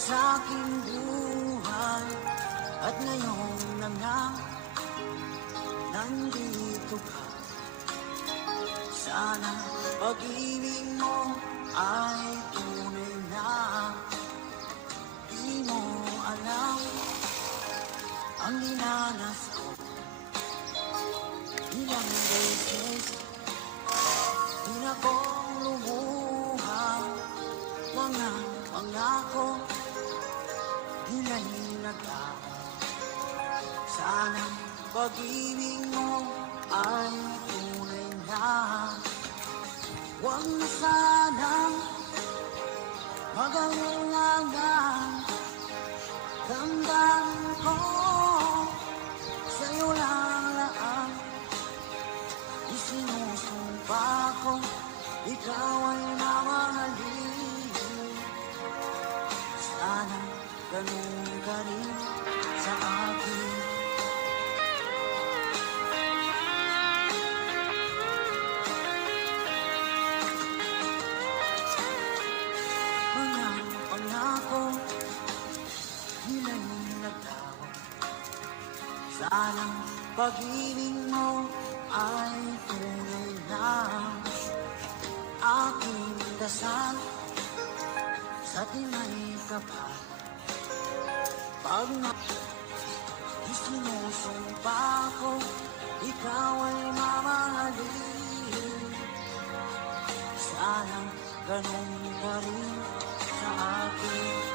sa aking buhay. At ngayon na nga, nandito ka. Sana pag-ibig mo ay tunay na. Di mo alam ang dinanas ko. Ilang beses di na kong lumuhang mga pangako di na'y naglaho. Sana pag-ibig mo ay tunay na. Huwag na sanang mag-alinlangan. Damdamin ko sa'yo lang laang. Isinusumpa ko ikaw ay mamahalin. Sana ganun ka rin sa akin. Mga pangako di na'y naglaho. Sana pag-ibig mo ay tunay na. Aking dasal sa tinay ka pa. Pag isinusumpa ko ikaw ay mamahalin. Sana ganun ka rin sa akin.